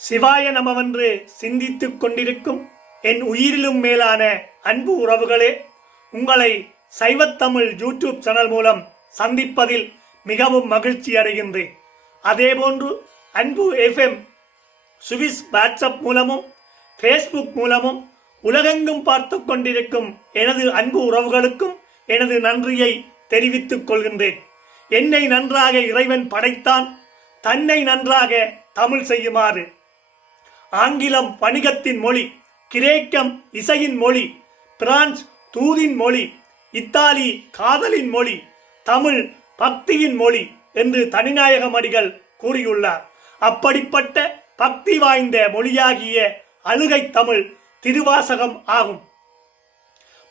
சிவாய நமவென்று சிந்தித்துக் கொண்டிருக்கும் என் உயிரிலும் மேலான அன்பு உறவுகளே உங்களை சைவத்தமிழ் யூடியூப் சேனல் மூலம் சந்திப்பதில் மிகவும் மகிழ்ச்சி அடைகின்றேன். அதேபோன்று அன்பு எஃப்எம் சுவிஸ் வாட்ஸ்அப் மூலமும் ஃபேஸ்புக் மூலமும் உலகெங்கும் பார்த்து கொண்டிருக்கும் எனது அன்பு உறவுகளுக்கும் எனது நன்றியை தெரிவித்துக் கொள்கின்றேன். என்னை நன்றாக இறைவன் படைத்தான் தன்னை நன்றாக தமிழ் செய்யுமாறு ஆங்கிலம் வணிகத்தின் மொழி கிரேக்கம் இசையின் மொழி பிரான்ஸ் தூதின் மொழி இத்தாலி காதலின் மொழி தமிழ் பக்தியின் மொழி என்று தனிநாயகம் அடிகள் கூறியுள்ளார். அப்படிப்பட்ட பக்தி வாய்ந்த மொழியாகிய அழுகை தமிழ் திருவாசகம் ஆகும்.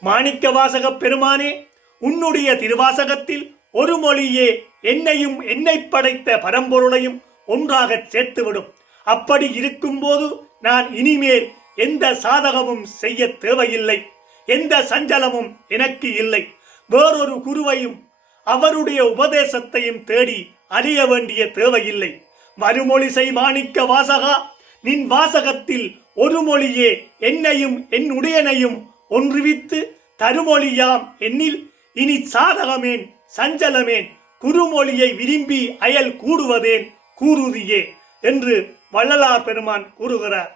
மாணிக்க வாசக பெருமானே உன்னுடைய திருவாசகத்தில் ஒரு மொழியே என்னையும் என்னை படைத்த பரம்பொருளையும் ஒன்றாகச் சேர்த்துவிடும். அப்படி இருக்கும்போது நான் இனிமேல் எந்த சாதகமும் செய்ய தேவையில்லை. எந்த சஞ்சலமும் எனக்கு இல்லை. வேறொரு குருவையும் அவருடைய உபதேசத்தையும் தேடி அறிய வேண்டிய தேவையில்லை. மறுமொழி மாணிக்க வாசகா? நின் வாசகத்தில் ஒரு மொழியே என்னையும் என் உடையனையும் ஒன்றுவித்து தருமொழியாம் என்னில் இனி சாதகமேன் சஞ்சலமேன் குறுமொழியை விரும்பி அயல் கூடுவதேன் கூறுதியே என்று வள்ளலார் பெருமான் கூறுகிறார்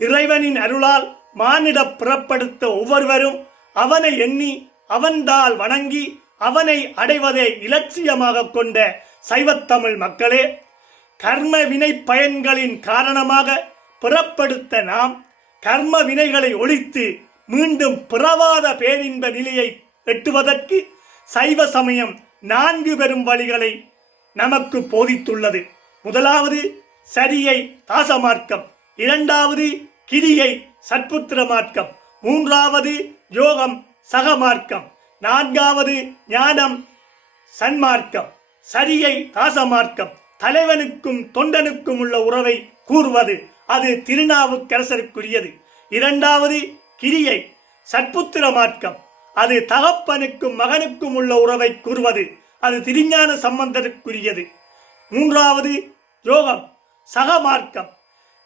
இறைவனின் அருளால் மானிட புறப்படுத்த ஒவ்வொருவரும் அவனை எண்ணி அவன்தால் வணங்கி அவனை அடைவதை இலட்சியமாக கொண்ட சைவத்தமிழ் மக்களே கர்ம வினை பயன்களின் காரணமாக புறப்படுத்த நாம் கர்ம வினைகளை ஒழித்து மீண்டும் பிறவாத பேரின்ப நிலையை எட்டுவதற்கு சைவ சமயம் நான்கு பெரும் வழிகளை நமக்கு போதித்துள்ளது. முதலாவது சரியை தாசமார்க்கம் இரண்டாவது கிரியை சற்புத்திர மார்க்கம் மூன்றாவது யோகம் சகமார்க்கம் நான்காவது ஞானம் சன்மார்க்கம். சரியை தாசமார்க்கம் தலைவனுக்கும் தொண்டனுக்கும் உள்ள உறவை கூறுவது அது திருநாவுக்கரசருக்குரியது. இரண்டாவது கிரியை சற்புத்திர மார்க்கம் அது தகப்பனுக்கும் மகனுக்கும் உள்ள உறவை கூறுவது அது திருஞான சம்பந்தருக்குரியது. மூன்றாவது யோகம் சகமார்க்கம்.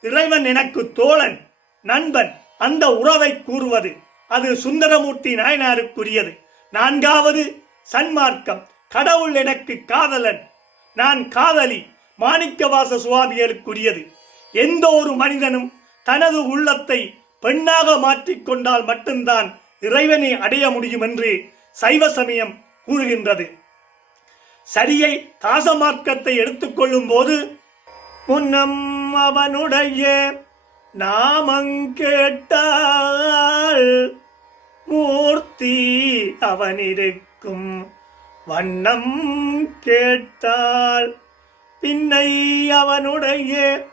இறைவன் எனக்கு தோழன் நண்பன் அந்த உறவை கூறுவது. அது சுந்தரமூர்த்தி நாயனாருக்குரியது. நான்காவது சன்மார்க்கம். கடவுள் எனக்கு காதலன். நான் காதலி மாணிக்கவாச சுவாமிகளுக்குரியது எந்த ஒரு மனிதனும் தனது உள்ளத்தை பெண்ணாக மாற்றிக்கொண்டால் மட்டும்தான் இறைவனை அடைய முடியும் என்று சைவ சமயம் கூறுகின்றது. சரியை தாசமார்க்கத்தை எடுத்துக்கொள்ளும் போது முன்னம் அவனுடைய நாமங்கேட்டால் மூர்த்தி அவனிருக்கும். வண்ணம் கேட்டால் பின்னை அவனுடைய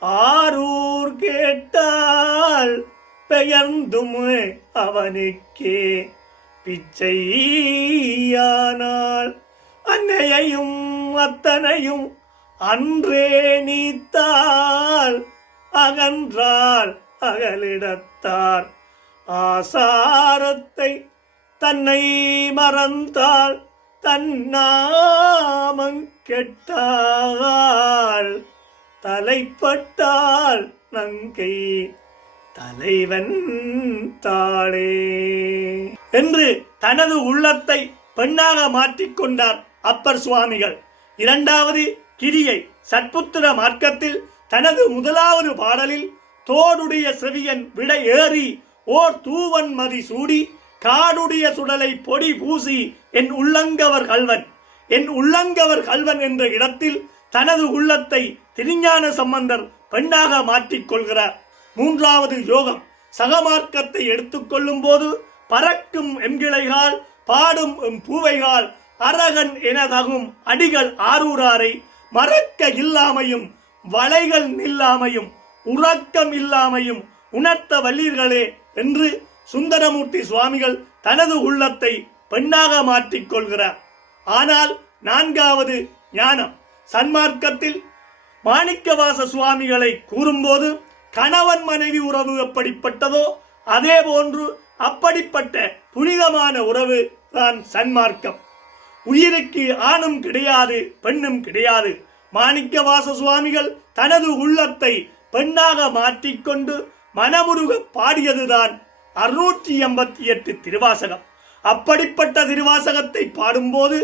ஆரூர் கேட்டால் பெயர்ந்தும் அவனுக்கே. பிச்சையானால் அன்னையையும் அத்தனையும் அன்றே நீத்தால் அகன்றால் அகலிடத்தார். ஆசாரத்தை தன்னை மறந்தால் தன்னாமங் கெட்டால் தலைப்பட்டால் நங்கை தலைவன் தாளே. என்று தனது உள்ளத்தை பெண்ணாக மாற்றிக்கொண்டார் அப்பர் சுவாமிகள். இரண்டாவது கிரியை சற்புத்திர மார்க்கத்தில் தனது முதலாவது பாடலில் தோடுடைய செவியன் விட ஏறி ஓர் தூவன் மதி சூடி காடுடைய சுடலை பொடி பூசி என் உள்ளங்கவர் கல்வன். என் உள்ளங்கவர் கல்வன் என்ற இடத்தில் தனது உள்ளத்தை திருஞான சம்பந்தர் பெண்ணாக மாற்றிக் கொள்கிறார். மூன்றாவது யோகம் சகமார்க்கத்தை எடுத்துக்கொள்ளும் போது பறக்கும் எம்கிளைகால் பாடும் எம் பூவைகால் அரகன் எனதகும் அடிகள் ஆரூராரை மறக்க இல்லாமையும் வளைகள் நில்லாமையும் உறக்கம் இல்லாமையும் உணர்த்த வல்லீர்களே என்று சுந்தரமூர்த்தி சுவாமிகள் தனது உள்ளத்தை பெண்ணாக மாற்றிக்கொள்கிறார் ஆனால் நான்காவது ஞானம். சன்மார்க்கத்தில் மாணிக்கவாச சுவாமிகளை கூறும்போது கணவன் மனைவி உறவு எப்படிப்பட்டதோ அதே போன்று அப்படிப்பட்ட புனிதமான உறவு தான் சன்மார்க்கம். உயிருக்கு ஆணும் கிடையாது பெண்ணும் கிடையாது. மாணிக்கவாச சுவாமிகள் தனது உள்ளத்தை பெண்ணாக மாற்றிக்கொண்டு மனமுருக பாடியதுதான் அறுநூற்றி எண்பத்தி எட்டு திருவாசகம். அப்படிப்பட்ட திருவாசகத்தை பாடும்போது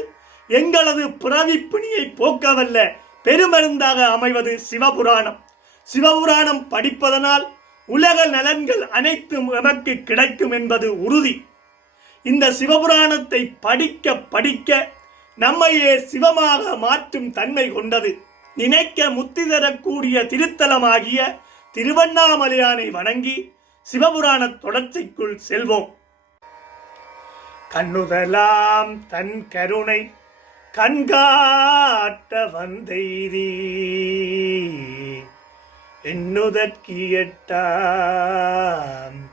எங்களது பிறவி பிணியை போக்கவல்ல பெருமருந்தாக அமைவது சிவபுராணம். சிவபுராணம் படிப்பதனால் உலக நலன்கள் அனைத்தும் எமக்கு கிடைக்கும் என்பது உறுதி. இந்த சிவபுராணத்தை படிக்க படிக்க நம்மையே சிவமாக மாற்றும் தன்மை கொண்டது. நினைக்க முத்தி தரக்கூடிய திருத்தலமாகிய திருவண்ணாமலையானை வணங்கி சிவபுராண தொடர்ச்சிக்குள் செல்வோம். கண்ணுதலாம் தன் கருணை கண்காட்ட வந்தெய்தி. எண்ணுதற்கியட்டாம்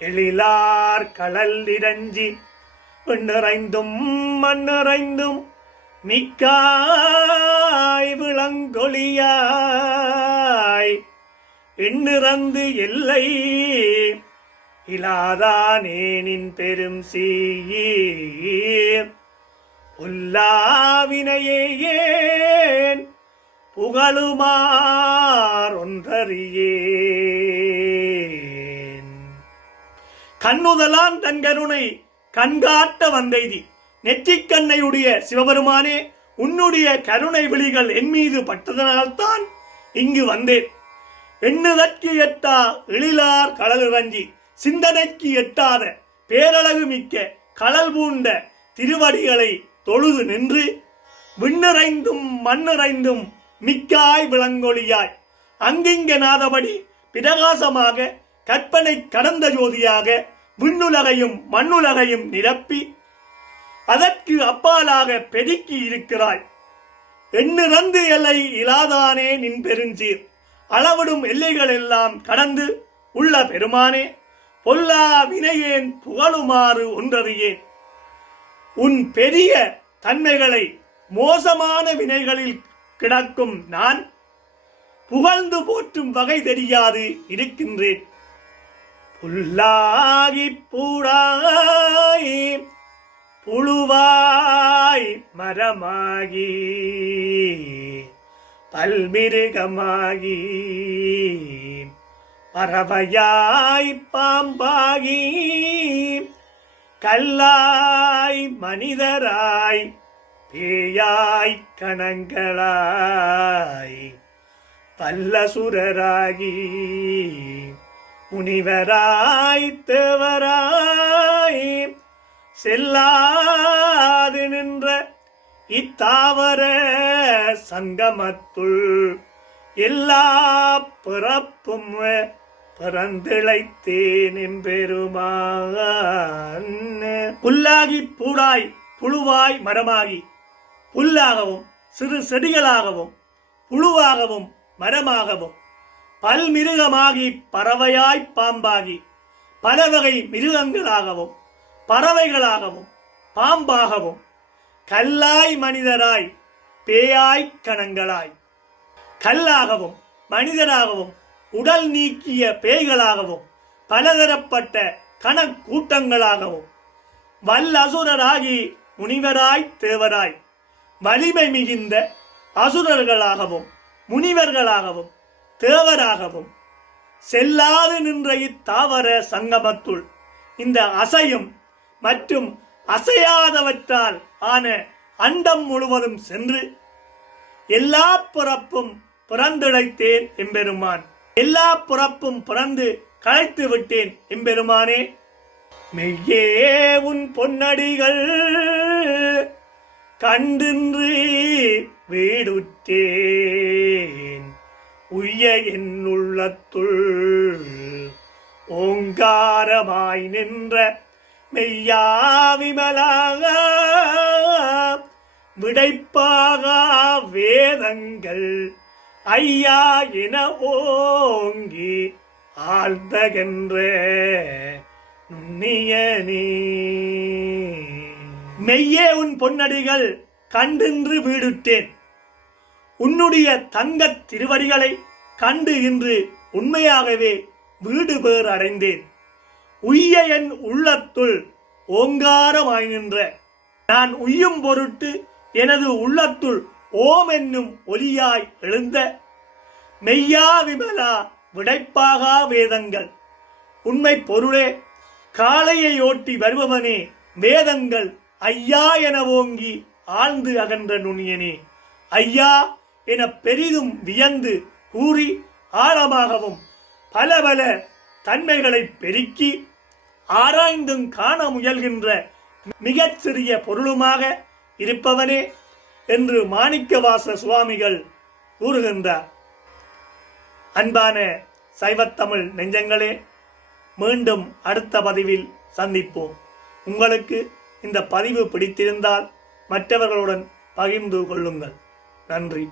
எழிலார் கடல் இறஞ்சி பெண்ணிறைந்தும் மண்ணிறைந்தும் மிக்காய் விளங்கொழியாய். எண்ணிறந்து எல்லை இலாதானேனின் பெரும் சீர் புல்லாவினையே புகழுமார் ஒன்றறியே கண்ணுதலான் தன் கருணை கண்காட்ட வந்தெய்தி. நெற்றிக்கண்ணையுடைய சிவபெருமானே உன்னுடைய கருணை விழிகள் என் மீது பட்டதனால்தான் இங்கு வந்தேன். எண்ணுதற்கு எட்டா எழிலார் கடலிறஞ்சி சிந்தனைக்கு எட்டாத பேரழகு மிக்க கடல் பூண்ட திருவடிகளை தொழுது நின்று விண்ணிறைந்தும் மண்ணிறைந்தும் மிக்காய் விளங்கொழியாய் அங்கிங்க நாதபடி பிரகாசமாக கற்பனை கடந்த ஜோதியாக விண்ணுலகையும் மண்ணுலகையும் நிரப்பி அதற்கு அப்பாலாக பெருக்கி இருக்கிறாய். எண்ணிறந்து எல்லை இலாதானே நின் பெருஞ்சீர். அளவிடும் எல்லைகள் எல்லாம் கடந்து உள்ள பெருமானே பொல்லா வினையேன் புகழுமாறு ஒன்றறியேன். உன் பெரிய தன்மைகளை மோசமான வினைகளில் கிடக்கும் நான் புகழ்ந்து போற்றும் வகை தெரியாது இருக்கின்றேன். புல்லாகி பூடாய் புழுவாய் மரமாகி பல்மிருகமாகி பறவையாய் பாம்பாகி கல்லாய் மனிதராய் பேயாய் கணங்களாய் பல்லசுரராகி முனிவராய் தேவராய் செல்லாது நின்ற இத்தாவர சங்கமத்துள் எல்லா பிறப்பும் பிறந்திழைத்தேன் எம்பெருமான். புல்லாகி பூடாய் புழுவாய் மரமாகி புல்லாகவும் சிறு செடிகளாகவும் புழுவாகவும் மரமாகவும் பல்மிருகமாகி பறவையாய் பாம்பாகி பல வகை மிருகங்களாகவும் பறவைகளாகவும் பாம்பாகவும் கல்லாய் மனிதராய் பேயாய் கணங்களாய். கல்லாகவும் மனிதராகவும் உடல் நீக்கிய பேய்களாகவும் பலதரப்பட்ட கணக்கூட்டங்களாகவும் வல்லசுரராகி முனிவராய் தேவராய் வலிமை மிகுந்த அசுரர்களாகவும் முனிவர்களாகவும் தேவராகவும் செல்லாது நின்ற இத்தாவர சங்கமத்துள். இந்த அசையும் மற்றும் அசையாதவற்றால் ஆன அண்டம் முழுவதும் சென்று எல்லா பிறப்பும் பிறந்திழைத்தேன் எம்பெருமான். எல்லா பிறப்பும் பிறந்து களைத்து விட்டேன் எம்பெருமானே. மெய்யே உன் பொன்னடிகள் கண்டின்றி வீடுற்றே. உய்ய என் உள்ளத்துள் ஓங்காரமாய் நின்ற மெய்யா விமலாக விடைப்பாக வேதங்கள் ஐயா என ஓங்கி ஆழ்ந்தகன்ற நீ. மெய்யே உன் பொன்னடிகள் கண்டின்று வீடுட்டேன். உன்னுடைய தங்கத் திருவடிகளை கண்டு இன்று உண்மையாகவே வீடு பேர் அடைந்தேன். உய்ய என் உள்ளத்துள் ஓங்காரமாய் நின்ற நான் உய்யும் பொருட்டு எனது உள்ளத்துள் ஓம் என்னும் ஒலியாய் எழுந்த. மெய்யா விமலா விடைப்பாகா வேதங்கள். உண்மை பொருளே காளையை ஓட்டி வருபவனே வேதங்கள் ஐயா என ஓங்கி ஆழ்ந்து அகன்ற நுண்ணியனே. ஐயா என பெரிதும் வியந்து கூறி ஆழமாகவும் பல பல தன்மைகளை பெருக்கி ஆராய்ந்தும் காண முயல்கின்ற மிகச்சிறிய பொருளுமாக இருப்பவனே என்று மாணிக்கவாச சுவாமிகள் கூறுகின்றார். அன்பான சைவத்தமிழ் நெஞ்சங்களே மீண்டும் அடுத்த பதிவில் சந்திப்போம். உங்களுக்கு இந்த பதிவு பிடித்திருந்தால் மற்றவர்களுடன் பகிர்ந்து கொள்ளுங்கள். நன்றி.